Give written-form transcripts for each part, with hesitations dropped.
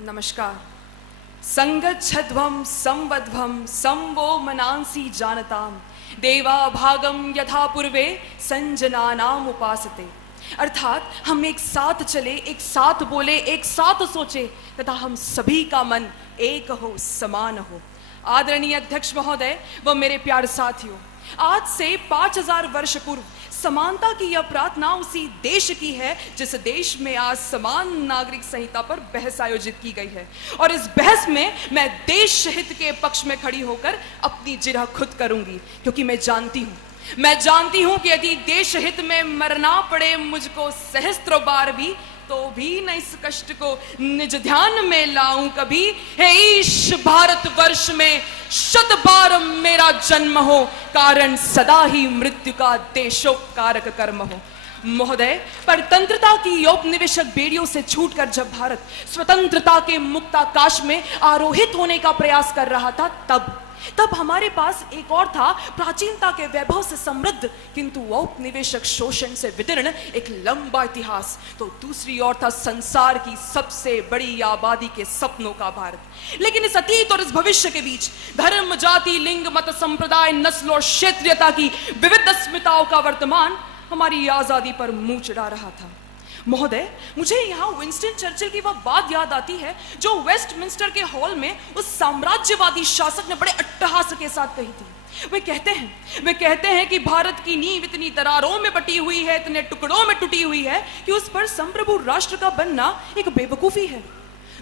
नमस्कार। संगच्छध्वं संवध्वं संवो मनांसि जानताम देवा भागम यथा पूर्वे संजनानाम उपासते। अर्थात हम एक साथ चले, एक साथ बोले, एक साथ सोचे तथा हम सभी का मन एक हो, समान हो। आदरणीय अध्यक्ष महोदय व मेरे प्यारे साथियों, आज से 5000 वर्ष पूर्व समानता की यह प्रार्थना उसी देश की है जिस देश में आज समान नागरिक संहिता पर बहस आयोजित की गई है। और इस बहस में मैं देश हित के पक्ष में खड़ी होकर अपनी जिरह खुद करूंगी, क्योंकि मैं जानती हूं कि यदि देश हित में मरना पड़े मुझको सहस्त्रों बार भी, तो भी न इस कष्ट को निज ध्यान में लाऊं कभी। हे ईश भारत वर्ष में 100 बार मेरा जन्म हो, कारण सदा ही मृत्यु का देशोपकारक कर्म हो। महोदय, परतंत्रता की औपनिवेशिक बेड़ियों से छूटकर जब भारत स्वतंत्रता के मुक्ताकाश में आरोहित होने का प्रयास कर रहा था, तब हमारे पास एक और था प्राचीनता के वैभव से समृद्ध किंतु औपनिवेशिक शोषण से विदीर्ण एक लंबा इतिहास। तो दूसरी ओर था संसार की सबसे बड़ी आबादी के सपनों का भारत। लेकिन इस अतीत और इस भविष्य के बीच धर्म, जाति, लिंग, मत, संप्रदाय, नस्ल और क्षेत्रीयता की विविध अस्मिताओं का वर्तमान हमारी आजादी पर मुंह चढ़ा रहा था। महोदय, मुझे यहाँ विंस्टन चर्चिल की वह बात याद आती है जो वेस्टमिंस्टर के हॉल में उस साम्राज्यवादी शासक ने बड़े अट्टहास के साथ कही थी। वे कहते हैं कि भारत की नींव इतनी दरारों में बटी हुई है, इतने टुकड़ों में टूटी हुई है कि उस पर संप्रभु राष्ट्र का बनना एक बेवकूफी है।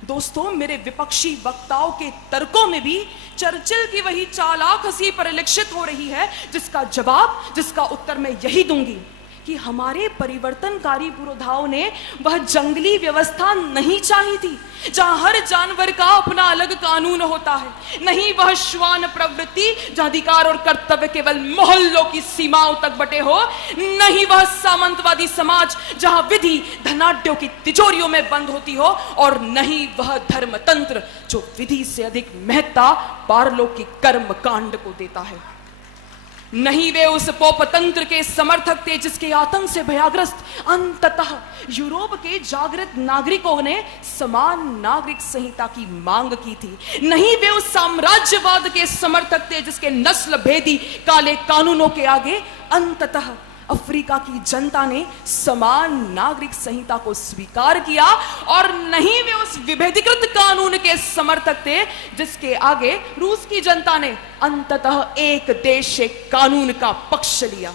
दोस्तों, मेरे विपक्षी वक्ताओं के तर्कों में भी चर्चिल की वही चालाक हंसी परिलक्षित हो रही है, जिसका उत्तर मैं यही दूंगी कि हमारे परिवर्तनकारी पुरोधाओं ने वह जंगली व्यवस्था नहीं चाही थी जहां हर जानवर का अपना अलग कानून होता है, नहीं वह श्वान प्रवृत्ति जहां अधिकार और कर्तव्य केवल मोहल्लों की सीमाओं तक बटे हो, नहीं वह सामंतवादी समाज जहां विधि धनाढ्यों की तिजोरियों में बंद होती हो, और नहीं वह धर्मतंत्र जो विधि से अधिक महत्ता पारलौकिक कर्म कांड को देता है। नहीं वे उस पोपतंत्र के समर्थक थे जिसके आतंक से भयाग्रस्त अंततः यूरोप के जागृत नागरिकों ने समान नागरिक संहिता की मांग की थी। नहीं वे उस साम्राज्यवाद के समर्थक थे जिसके नस्ल भेदी काले कानूनों के आगे अंततः अफ्रीका की जनता ने समान नागरिक संहिता को स्वीकार किया, और नहीं वे उस विभेदीकृत कानून के समर्थक थे जिसके आगे रूस की जनता ने अंततः एक देश एक कानून का पक्ष लिया।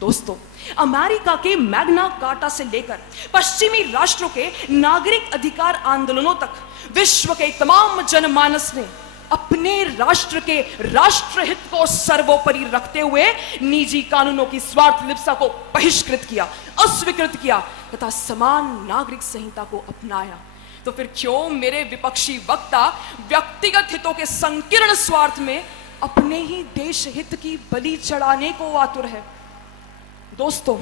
दोस्तों, अमेरिका के मैग्ना कार्टा से लेकर पश्चिमी राष्ट्रों के नागरिक अधिकार आंदोलनों तक विश्व के तमाम जनमानस ने अपने राष्ट्र के राष्ट्रहित को सर्वोपरि रखते हुए निजी कानूनों की स्वार्थ लिप्सा को बहिष्कृत किया, अस्वीकृत किया तथा समान नागरिक संहिता को अपनाया। तो फिर क्यों मेरे विपक्षी वक्ता व्यक्तिगत हितों के संकीर्ण स्वार्थ में अपने ही देश हित की बलि चढ़ाने को आतुर है? दोस्तों,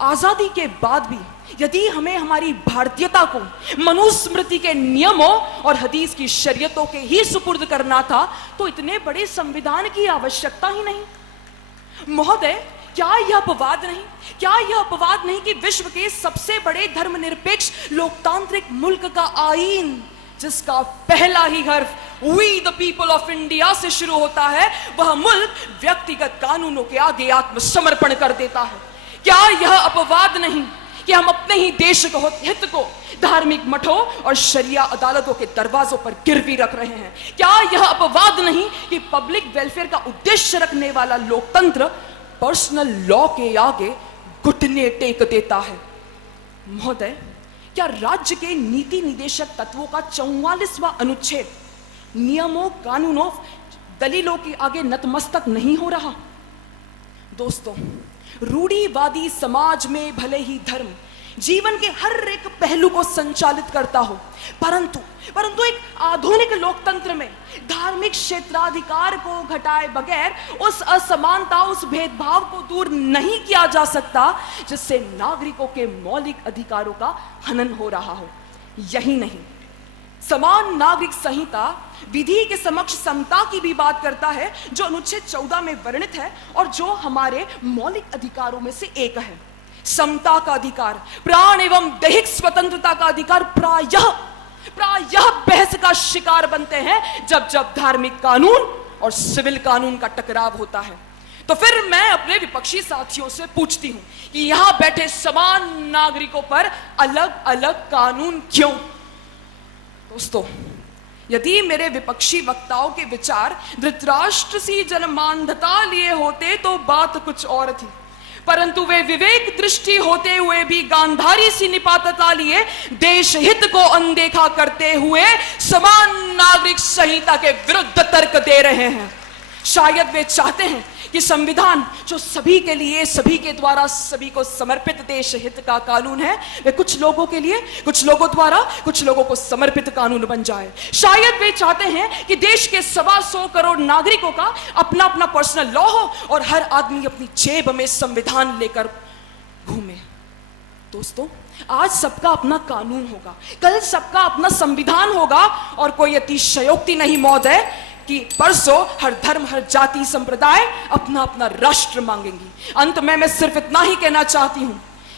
आजादी के बाद भी यदि हमें हमारी भारतीयता को मनुस्मृति के नियमों और हदीस की शरीयतों के ही सुपुर्द करना था, तो इतने बड़े संविधान की आवश्यकता ही नहीं। महोदय, क्या यह अपवाद नहीं कि विश्व के सबसे बड़े धर्मनिरपेक्ष लोकतांत्रिक मुल्क का आईन, जिसका पहला ही हर्फ we the people of India से शुरू होता है, वह मुल्क व्यक्तिगत कानूनों के आगे आत्मसमर्पण कर देता है? क्या यह अपवाद नहीं कि हम अपने ही देश हित को धार्मिक मठों और शरिया अदालतों के दरवाजों पर गिरवी रख रहे हैं? क्या यह अपवाद नहीं कि पब्लिक वेलफेयर का उद्देश्य रखने वाला लोकतंत्र पर्सनल लॉ के आगे घुटने टेक देता है? महोदय, क्या राज्य के नीति निदेशक तत्वों का 44वां अनुच्छेद नियमों, कानूनों, दलीलों के आगे नतमस्तक नहीं हो रहा? दोस्तों, रूढ़िवादी समाज में भले ही धर्म जीवन के हर एक पहलू को संचालित करता हो, परंतु एक आधुनिक लोकतंत्र में धार्मिक क्षेत्राधिकार को घटाए बगैर उस असमानता, उस भेदभाव को दूर नहीं किया जा सकता जिससे नागरिकों के मौलिक अधिकारों का हनन हो रहा हो। यही नहीं, समान नागरिक संहिता विधि के समक्ष समता की भी बात करता है, जो अनुच्छेद 14 में वर्णित है और जो हमारे मौलिक अधिकारों में से एक है। समता का अधिकार, प्राण एवं दैहिक स्वतंत्रता का अधिकार प्रायः यह बहस का शिकार बनते हैं जब जब धार्मिक कानून और सिविल कानून का टकराव होता है। तो फिर मैं अपने विपक्षी साथियों से पूछती हूं कि यहां बैठे समान नागरिकों पर अलग अलग कानून क्यों? दोस्तों, यदि मेरे विपक्षी वक्ताओं के विचार धृतराष्ट्र सी जनमानधता लिए होते तो बात कुछ और थी, परंतु वे विवेक दृष्टि होते हुए भी गांधारी सी निपातता लिए देश हित को अनदेखा करते हुए समान नागरिक संहिता के विरुद्ध तर्क दे रहे हैं। शायद वे चाहते हैं कि संविधान जो सभी के लिए, सभी के द्वारा, सभी को समर्पित देश हित का कानून है, वे कुछ लोगों के लिए, कुछ लोगों द्वारा, कुछ लोगों को समर्पित कानून बन जाए। शायद वे चाहते हैं कि देश के 125 करोड़ नागरिकों का अपना अपना पर्सनल लॉ हो और हर आदमी अपनी जेब में संविधान लेकर घूमे। दोस्तों, आज सबका अपना कानून होगा, कल सबका अपना संविधान होगा, और कोई अतिशयोक्ति नहीं महोदय कि परसों हर धर्म, हर जाति, संप्रदाय अपना अपना राष्ट्र मांगेंगी। अंत में मैं सिर्फ इतना ही कहना चाहती हूं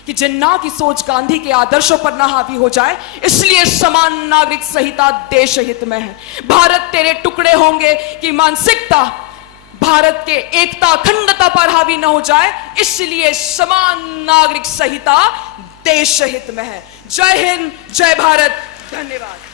कि जिन्ना की सोच गांधी के आदर्शों पर ना हावी हो जाए, इसलिए समान नागरिक संहिता देश हित में है। भारत तेरे टुकड़े होंगे की मानसिकता भारत के एकता, अखंडता पर हावी न हो जाए, इसलिए समान नागरिक संहिता देश हित में है। जय हिंद, जय भारत, धन्यवाद।